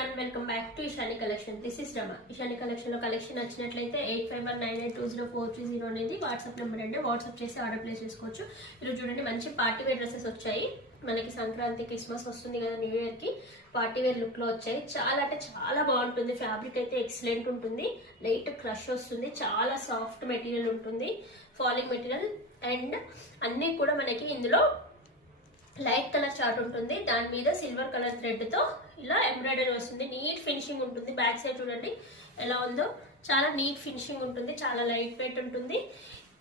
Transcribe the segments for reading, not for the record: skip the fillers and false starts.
everyone, welcome back to Ishani Collection. This is Rama. Ishani Collection లో collection నచ్చినట్లయితే 8519820430 అనేది WhatsApp number అండి. WhatsApp చేసి ఆర్డర్ ప్లేస్ చేసుకోవచ్చు. ఈరోజు చూడండి మంచి పార్టీ వేర్ డ్రెస్సెస్ వచ్చాయి. మనకి సంక్రాంతి క్రిస్మస్ వస్తుంది కదా, న్యూ ఇయర్ కి పార్టీ వేర్ లుక్ లో వచ్చాయి. చాలా అంటే చాలా బాగుంటుంది. ఫ్యాబ్రిక్ అయితే ఎక్సలెంట్ ఉంటుంది. లైట్ క్రష్ వస్తుంది. చాలా సాఫ్ట్ మెటీరియల్ ఉంటుంది. ఫాలింగ్ మెటీరియల్ అండ్ అన్ని కూడా మనకి ఇందులో లైట్ కలర్ చార్ట్ ఉంటుంది. దాని మీద సిల్వర్ కలర్ థ్రెడ్ తో ఇలా ఎంబ్రాయిడరీ వస్తుంది. నీట్ ఫినిషింగ్ ఉంటుంది. బ్యాక్ సైడ్ చూడండి ఎలా ఉందో, చాలా నీట్ ఫినిషింగ్ ఉంటుంది. చాలా లైట్ వెయిట్ ఉంటుంది.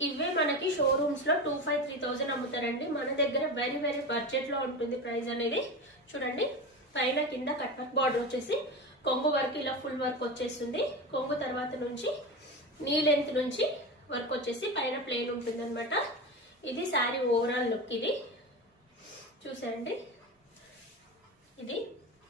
ఇవే మనకి షోరూమ్స్ లో 2500-3000 అమ్ముతారండి. మన దగ్గర వెరీ వెరీ బడ్జెట్ లో ఉంటుంది ప్రైస్ అనేది. చూడండి పైన కింద కట్ వర్క్ బార్డర్ వచ్చేసి కొంగు వరకు ఇలా ఫుల్ వర్క్ వచ్చేస్తుంది. కొంగు తర్వాత నుంచి నీ లెంత్ నుంచి వర్క్ వచ్చేసి పైన ప్లెయిన్ ఉంటుంది అనమాట. ఇది శారీ ఓవరాల్ లుక్. ఇది చూసేయండి, ఇది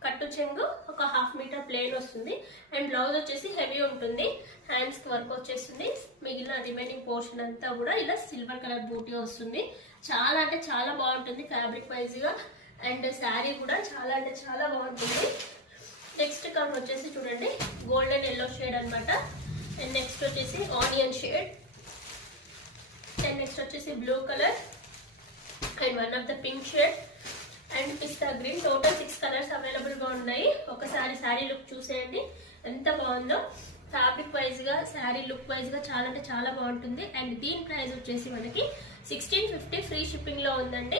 కట్టు చెంగు ఒక 1/2 మీటర్ ప్లేన్ వస్తుంది. అండ్ బ్లౌజ్ వచ్చేసి హెవీ ఉంటుంది. హ్యాండ్స్ కి వర్క్ వచ్చేస్తుంది. మిగిలిన రిమైనింగ్ పోర్షన్ అంతా కూడా ఇలా సిల్వర్ కలర్ బూటీ వస్తుంది. చాలా అంటే చాలా బాగుంటుంది ఫ్యాబ్రిక్ వైజ్ గా. అండ్ శారీ కూడా చాలా అంటే చాలా బాగుంటుంది. నెక్స్ట్ కలర్ వచ్చేసి చూడండి గోల్డెన్ ఎల్లో షేడ్ అనమాట. అండ్ నెక్స్ట్ వచ్చేసి ఆనియన్ షేడ్. అండ్ నెక్స్ట్ వచ్చేసి blue colour and one of the pink shade and pista green. Total 6 colours available గా ఉన్నాయి. ఒకసారి శారీ లుక్ చూసేయండి ఎంత బాగుందో. ఫ్యాబ్రిక్ వైజ్ గా శారీ లుక్ వైజ్ గా చాలా అంటే చాలా బాగుంటుంది. అండ్ దీని ప్రైస్ వచ్చేసి మనకి 1650 ఫ్రీ షిప్పింగ్ లో ఉందండి.